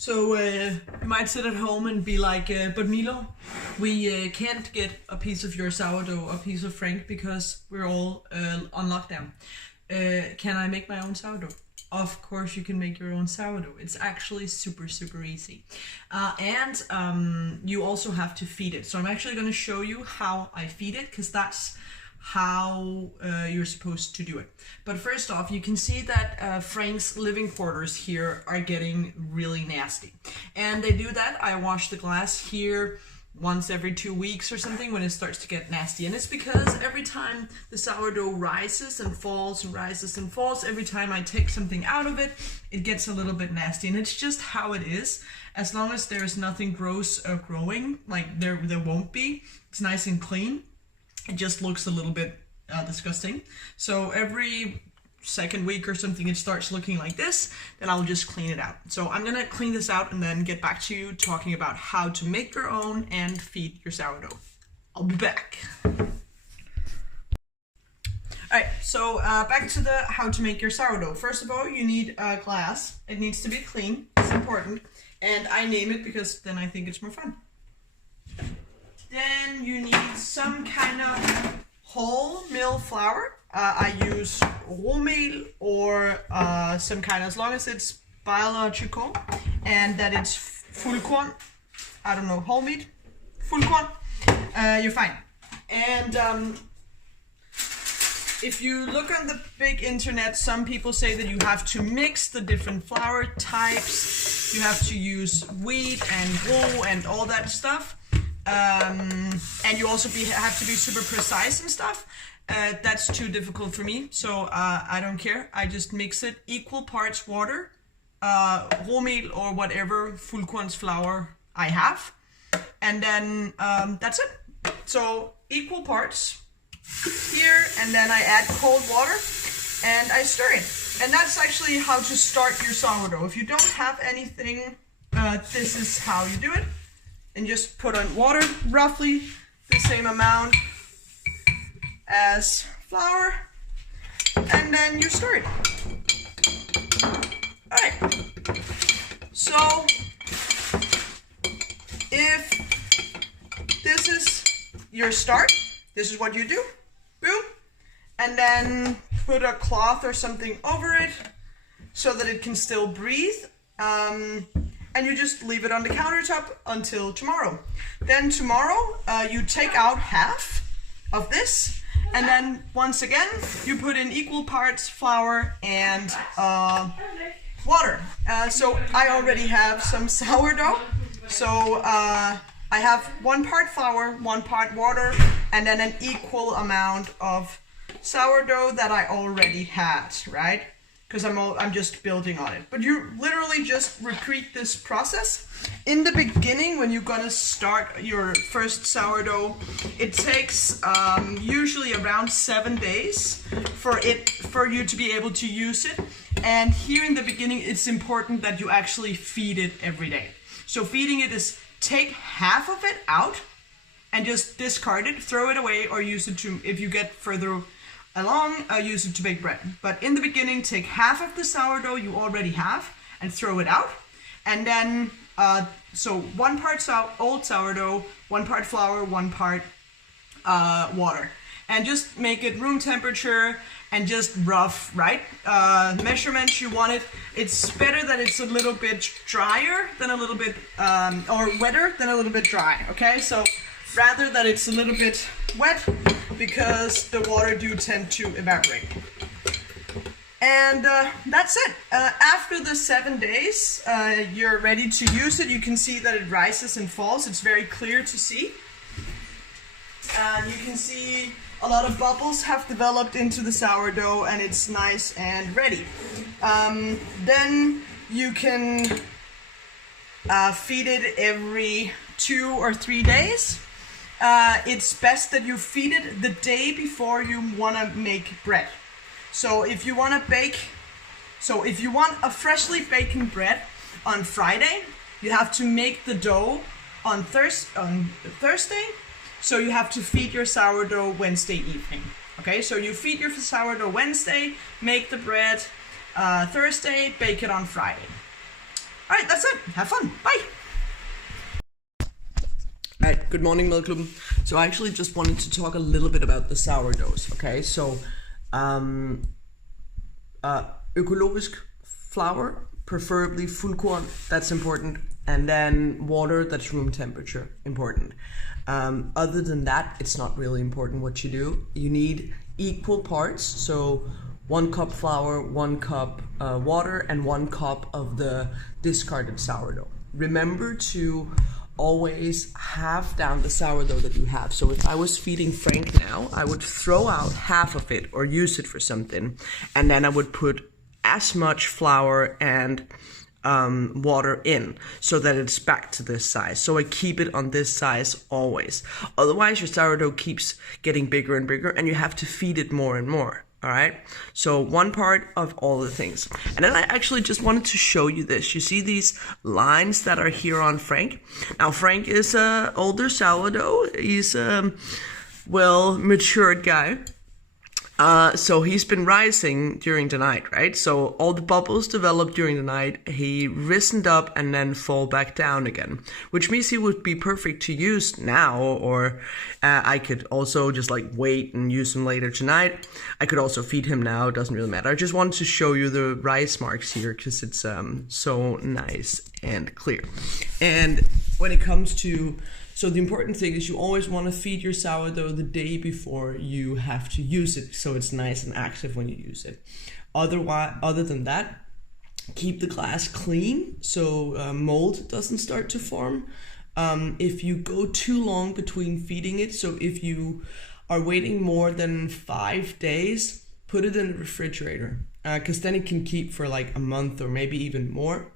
So you might sit at home and be like, but Milo, we can't get a piece of your sourdough, a piece of Frank, because we're all on lockdown. Can I make my own sourdough? Of course you can make your own sourdough. It's actually super easy. And you also have to feed it. So I'm actually going to show you how I feed it, because that's how you're supposed to do it. But first off, you can see that Frank's living quarters here are getting really nasty. And they do that. I wash the glass here once every 2 weeks or something when it starts to get nasty. And it's because every time the sourdough rises and falls and rises and falls, every time I take something out of it, it gets a little bit nasty. And it's just how it is. As long as there's nothing gross growing, like there won't be, it's nice and clean. It just looks a little bit disgusting. So every second week or something it starts looking like this, then I'll just clean it out. So I'm gonna clean this out and then get back to you talking about how to make your own and feed your sourdough. I'll be back. Alright, so back to the how to make your sourdough. First of all, you need a glass. It needs to be clean, it's important. And I name it because then I think it's more fun. Then you need some kind of whole mill flour. I use råmel or some kind, as long as it's biological and that it's fuldkorn. I don't know, whole meat, fuldkorn. You're fine. And if you look on the big internet, some people say that you have to mix the different flour types. You have to use wheat and roux and all that stuff. And you also have to be super precise and stuff. That's too difficult for me, so I don't care. I just mix it equal parts water, råmel or whatever fuldkorns flour I have, and then that's it. So equal parts here, and then I add cold water and I stir it. And that's actually how to start your sourdough. If you don't have anything, this is how you do it. And just put on water, roughly the same amount as flour, and then you stir it. Alright, so if this is your start, this is what you do, boom, and then put a cloth or something over it so that it can still breathe. And you just leave it on the countertop until tomorrow. Then tomorrow you take out half of this, and then once again you put in equal parts flour and water. So I already have some sourdough. So I have 1 part flour, 1 part water, and then an equal amount of sourdough that I already had, right? Because I'm just building on it. But you literally just repeat this process. In the beginning, when you're gonna start your first sourdough, it takes usually around 7 days for you to be able to use it. And here in the beginning, it's important that you actually feed it every day. So feeding it is take half of it out and just discard it, throw it away, or use it to, if you get further along, use it to bake bread. But in the beginning, take half of the sourdough you already have and throw it out. And then, so 1 part old sourdough, 1 part flour, 1 part water. And just make it room temperature and just rough, right? Measurements, you want it. It's better that it's a little bit drier than a little bit, or wetter than a little bit dry, okay? So rather that it's a little bit wet, because the water do tend to evaporate. And that's it. After the 7 days, you're ready to use it. You can see that it rises and falls. It's very clear to see. And you can see a lot of bubbles have developed into the sourdough, and it's nice and ready. Then you can feed it every 2 or 3 days. It's best that you feed it the day before you want to make bread. So if you want to bake, so if you want a freshly baking bread on Friday, you have to make the dough on Thursday. So you have to feed your sourdough Wednesday evening. Okay, so you feed your sourdough Wednesday, make the bread Thursday, bake it on Friday. Alright, that's it. Have fun. Bye. Alright, good morning, Madklubben. So I actually just wanted to talk a little bit about the sourdoughs, okay? So, økologisk flour, preferably fuldkorn, that's important. And then water, that's room temperature, important. Other than that, it's not really important what you do. You need equal parts, so 1 cup flour, 1 cup water, and 1 cup of the discarded sourdough. Remember to always half down the sourdough that you have. So if I was feeding Frank now, I would throw out half of it or use it for something, and then I would put as much flour and water in so that it's back to this size. So I keep it on this size always. Otherwise your sourdough keeps getting bigger and bigger and you have to feed it more and more. All right, so 1 part of all the things. And then I actually just wanted to show you this. You see these lines that are here on Frank? Now Frank is a older sourdough. He's a well matured guy. So he's been rising during the night, right? So all the bubbles develop during the night. He risen up and then fall back down again, which means he would be perfect to use now, or I could also just like wait and use him later tonight. I could also feed him now, it doesn't really matter. I just wanted to show you the rise marks here because it's so nice and clear. And when it comes to so the important thing is you always want to feed your sourdough the day before you have to use it, so it's nice and active when you use it. Other than that, keep the glass clean so mold doesn't start to form. If you go too long between feeding it, so if you are waiting more than 5 days, put it in the refrigerator, because then it can keep for like a month or maybe even more.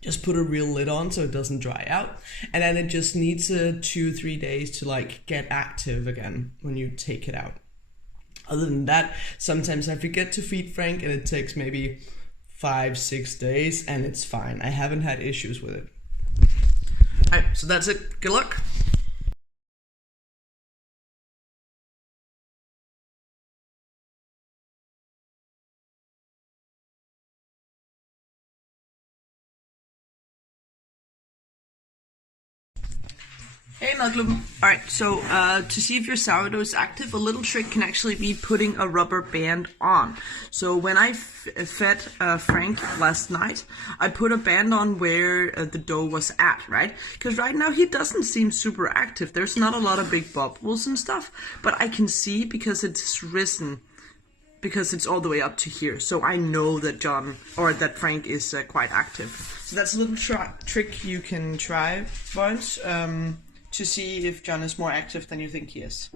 Just put a real lid on so it doesn't dry out, and then it just needs 2-3 days to like get active again when you take it out. Other than that, sometimes I forget to feed Frank and it takes maybe 5-6 days and it's fine. I haven't had issues with it. Alright, so that's it. Good luck. Hey Madklubben. Alright, so to see if your sourdough is active, a little trick can actually be putting a rubber band on. So when I fed Frank last night, I put a band on where the dough was at, right? Because right now he doesn't seem super active. There's not a lot of big bubbles and stuff, but I can see because it's risen, because it's all the way up to here. So I know that that Frank is quite active. So that's a little trick you can try once. To see if John is more active than you think he is.